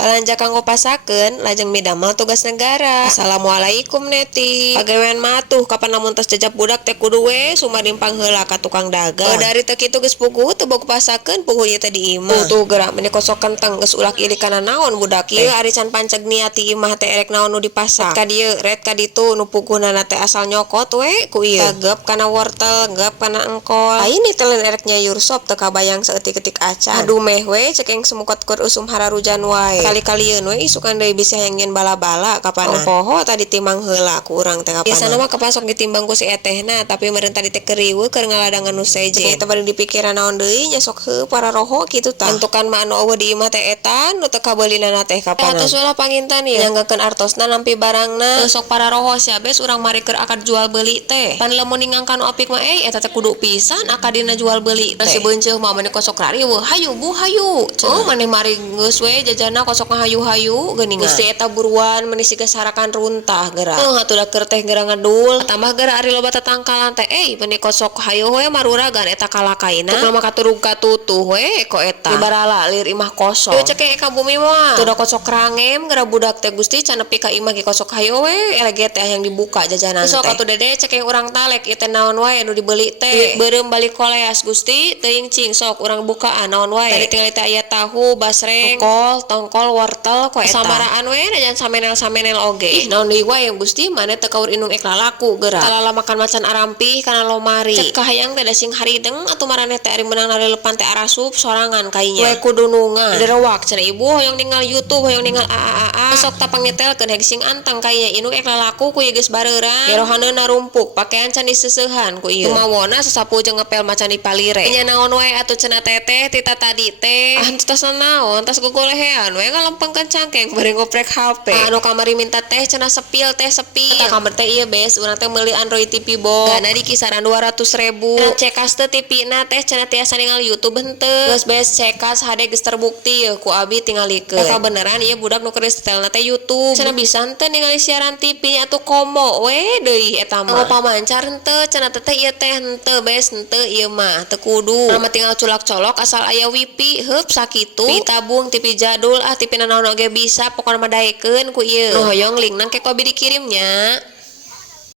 Balanja kanggo pasakeun lajeng midamel tugas negara. Assalamualaikum Neti. Pagawean matuh kapan lamun tos jajab budak teh kudu we sumadimpang heula ka tukang dagang. Dari teu kitu geus puguh teu boga pasakeun puguh ieu teh di imah. Tuh geura meni kosok kenteng geus ulah ilik kana naon budak ieu ari can panceg niat ti imah teh erek naon nu dipasak. Ka dieu ret ka ditu nu puguhna teh asal nyokot we ku ieu. Tagap kana wortel, gep kana engkol. Aing ditelen erek nyayur sop teu kabayang saeutik-eutik acan. Aduh meh we cekeng semukot keur usum hararujan wae. Kali-kalieun we isukan deui bisi hayang nyen bala-bala kapana. Poho tadi timang heula ku urang teh kapana. Biasana mah kapasok ditimbang ku si etehna tapi meureun tadi teh keriweuh keur ngaladangan nu sejen. Cek teh bari dipikiran naon deui nya sok heuh para roho kitu tah. Tentukan mah anu eueuh di imah teh eta nu teu kabeulina teh kapana. Atos ulah pangintan ieu nyanggakeun artosna nampi barangna. Sok para roho sia bes urang mari keur akad jual beuli teh. Pan lamun ningangkan opik mah eta teh kudu pisan akadina jual beuli teh. Si beunceuk mah mani kosok rariweuh hayu bu hayu. Oh maneh mari geus we jajana kosok ngahayu-hayu geuningan. Gusti eta buruan meuni siga sarakan runtah geura. Atuh da keur teh geura ngadul. Tambah geura ari loba tatangkalan teh meuni kosok hayu we maruragan eta kalakaina. Tuk mah katurug katutuh we ko eta. Ibarala lir imah kosong. Teu cek eka bumi mah. Teu da kosok rangem geura budak teh Gusti can nepi ka imah ge kosok hayu we elege teh yang dibuka jajanan teh. Sok atuh dede cek urang talek ieu teh naon wae nu dibeli teh. Beureum balik koleas Gusti teuing cing sok urang bukaan naon wae. Tadi tinggal teh aya tahu, basreng, tongkol, wortel ko eta. Samaraan we najan samenel-samenel oge. Naon deui wae Gusti maneh teu kaur inung ek lalaku geura. Talala makan macan arampih kana lomari. Cek kahayang teh da sing harideng atuh maraneh teh ari meunang nalelepan teh arasup sorangan kainya. We kudu nungan. Derewak cenah ibu hoyong ningal YouTube, hoyong ningal AAA. Sok tapang nyetelkeun heg sing antang kainya inung ek lalaku ku ieu geus bareurang. Gerohaneuna rumpuk, pakaian can diseusehan ku ieu. Tumawona sasapu jeung ngepel macan dipalire. Nya naon wae atuh cenah teteh tita tadi teh. Tos naon, tos gogolehean we ngalempengkeun cangkeng bari ngoprek HP. Anu kamari minta teh cenah sepil teh sepi. Eta kamar teh ieu bes urang teh meuli Android TV box. Gana di kisaran 200.000. Cekas teh TV-na teh cenah tiasa ningali YouTube henteu. Geus bes cekas HD geus terbukti ku abi tingalikeun. Eta beneran ieu budak nu keur setelna teh YouTube. Cenah bisa henteu ningali siaran TV atuh komo we deui eta mah. Anu pamancar henteu cenah teh ieu teh henteu bes henteu ieu mah teu kudu. Mah tinggal culak-colok asal aya wifi heup sakitu. Pi tabung TV jadul TV naon oge bisa pokona mah daekeun ku ieu. Nu hoyong linkna ke kobi dikirimnya.